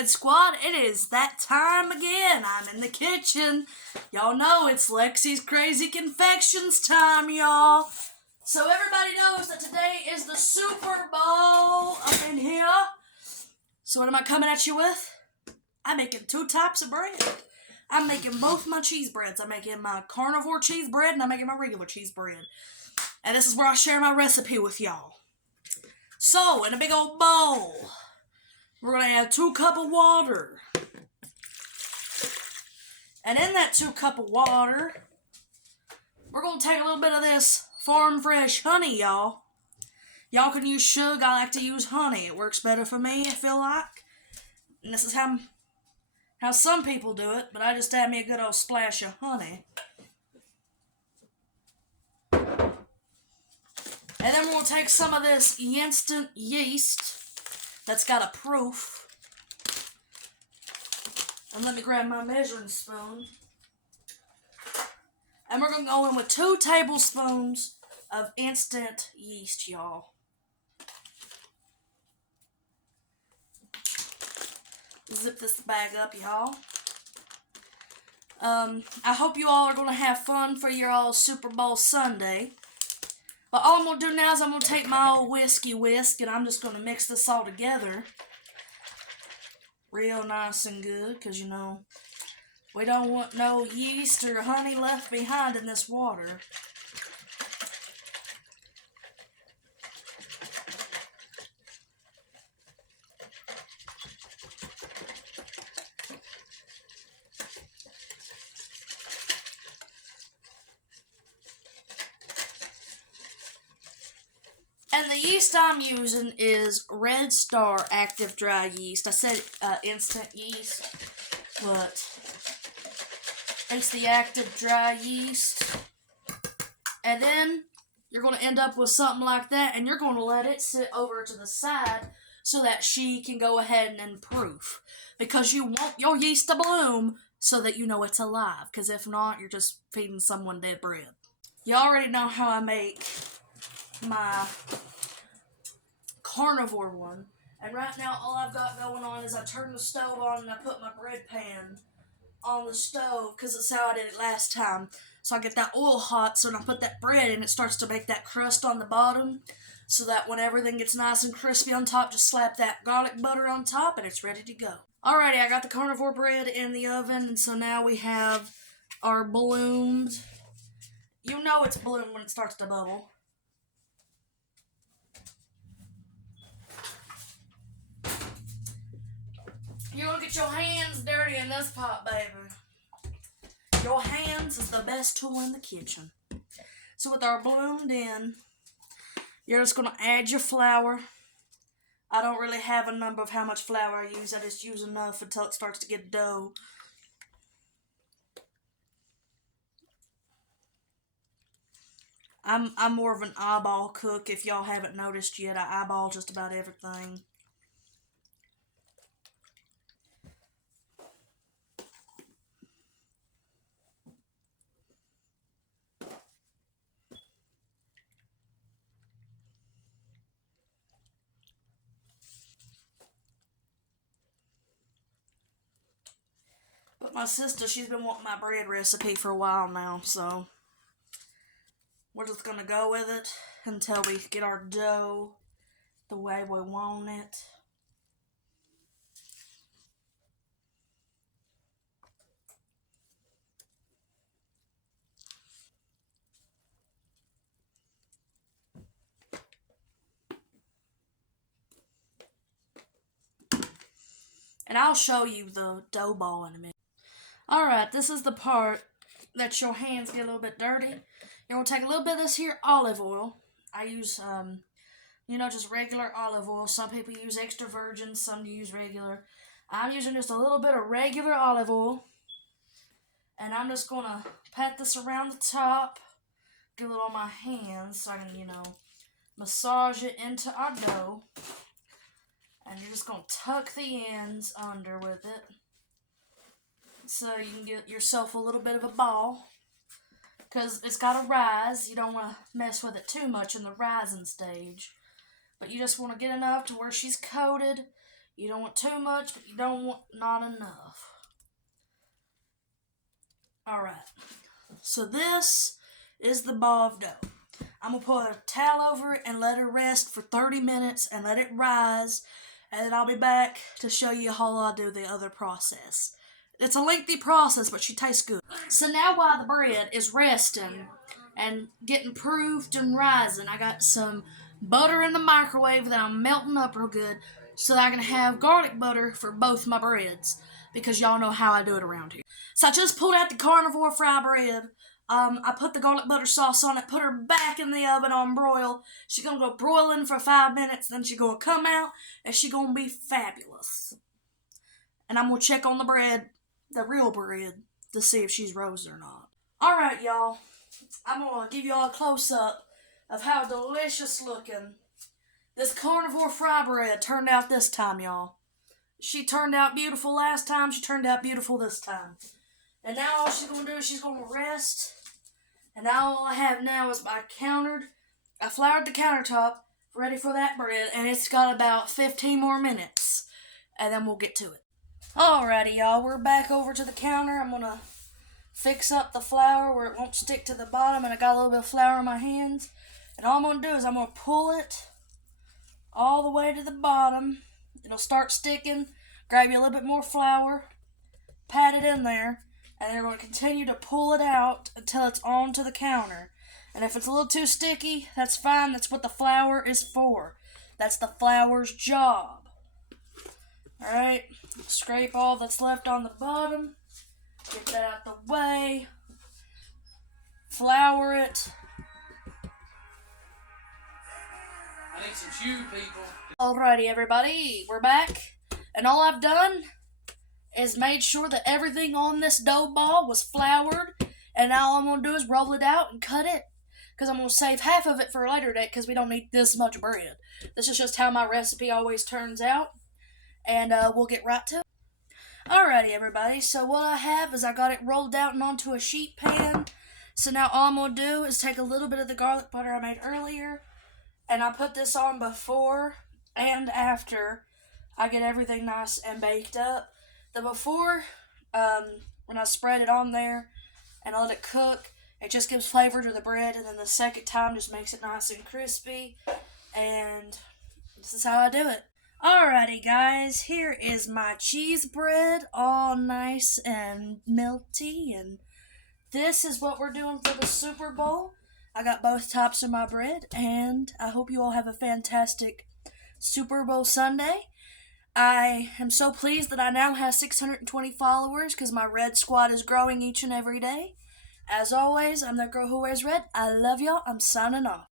Bread Squad, it is that time again. I'm in the kitchen. Y'all know it's Lexi's Crazy Confections time, y'all. So everybody knows that today is the Super Bowl up in here. So what am I coming at you with? I'm making two types of bread. I'm making both my cheese breads. I'm making my carnivore cheese bread and I'm making my regular cheese bread. And this is where I share my recipe with y'all. So, in a big old bowl, we're going to add 2 cups of water. And in that 2 cups of water, we're going to take a little bit of this farm fresh honey, y'all. Y'all can use sugar. I like to use honey. It works better for me, I feel like. And this is how some people do it, but I just add me a good old splash of honey. And then we'll take some of this instant yeast that's got a proof. And let me grab my measuring spoon. And we're going to go in with 2 tablespoons of instant yeast, y'all. Zip this bag up, y'all. I hope you all are going to have fun for your all Super Bowl Sunday. But all I'm going to do now is I'm going to take my old whiskey whisk and I'm just going to mix this all together. Real nice and good, because, you know, we don't want no yeast or honey left behind in this water. And the yeast I'm using is Red Star Active Dry Yeast. I said instant yeast, but it's the active dry yeast. And then you're going to end up with something like that, and you're going to let it sit over to the side so that she can go ahead and improve. Because you want your yeast to bloom so that you know it's alive. Because if not, you're just feeding someone dead bread. You already know how I make my carnivore one. And right now, all I've got going on is I turn the stove on and I put my bread pan on the stove because it's how I did it last time. So I get that oil hot, so when I put that bread in, it starts to make that crust on the bottom so that when everything gets nice and crispy on top, just slap that garlic butter on top and it's ready to go. Alrighty, I got the carnivore bread in the oven, and so now we have our bloomed. You know it's bloomed when it starts to bubble. You don't get your hands dirty in this pot, baby. Your hands is the best tool in the kitchen. So with our bloomed in, you're just going to add your flour. I don't really have a number of how much flour I use. I just use enough until it starts to get dough. I'm more of an eyeball cook. If y'all haven't noticed yet, I eyeball just about everything. But my sister, she's been wanting my bread recipe for a while now, so we're just going to go with it until we get our dough the way we want it. And I'll show you the dough ball in a minute. Alright, this is the part that your hands get a little bit dirty. You're going to take a little bit of this here olive oil. I use, just regular olive oil. Some people use extra virgin, some use regular. I'm using just a little bit of regular olive oil. And I'm just going to pat this around the top. Get a little on my hands so I can, massage it into our dough. And you're just going to tuck the ends under with it, so you can get yourself a little bit of a ball. Because it's got to rise. You don't want to mess with it too much in the rising stage. But you just want to get enough to where she's coated. You don't want too much, but you don't want not enough. Alright, so this is the ball of dough. I'm going to put a towel over it and let it rest for 30 minutes and let it rise. And then I'll be back to show you how I do the other process. It's a lengthy process, but she tastes good. So now while the bread is resting and getting proofed and rising, I got some butter in the microwave that I'm melting up real good so that I can have garlic butter for both my breads, because y'all know how I do it around here. So I just pulled out the carnivore fry bread. I put the garlic butter sauce on it, put her back in the oven on broil. She's going to go broiling for 5 minutes, then she's going to come out, and she's going to be fabulous. And I'm going to check on the bread, the real bread, to see if she's roasted or not. Alright, y'all. I'm going to give y'all a close-up of how delicious looking this carnivore fry bread turned out this time, y'all. She turned out beautiful last time. She turned out beautiful this time. And now all she's going to do is she's going to rest. And now all I have now is I floured the countertop, ready for that bread, and it's got about 15 more minutes. And then we'll get to it. Alrighty, y'all, we're back over to the counter. I'm going to fix up the flour where it won't stick to the bottom, and I got a little bit of flour in my hands. And all I'm going to do is I'm going to pull it all the way to the bottom. It'll start sticking. Grab you a little bit more flour, pat it in there, and you're going to continue to pull it out until it's onto the counter. And if it's a little too sticky, that's fine. That's what the flour is for. That's the flour's job. Alright, scrape all that's left on the bottom. Get that out the way. Flour it. I need some chew, people. Alrighty, everybody, we're back. And all I've done is made sure that everything on this dough ball was floured. And now all I'm going to do is roll it out and cut it. Because I'm going to save half of it for a later date because we don't need this much bread. This is just how my recipe always turns out. And we'll get right to it. Alrighty, everybody, so what I have is I got it rolled out and onto a sheet pan. So now all I'm going to do is take a little bit of the garlic butter I made earlier, and I put this on before and after I get everything nice and baked up. The before, when I spread it on there and I let it cook, it just gives flavor to the bread, and then the second time just makes it nice and crispy, and this is how I do it. Alrighty, guys, here is my cheese bread, all nice and melty, and this is what we're doing for the Super Bowl. I got both tops of my bread, and I hope you all have a fantastic Super Bowl Sunday. I am so pleased that I now have 620 followers because my Red Squad is growing each and every day. As always, I'm that girl who wears red. I love y'all. I'm signing off.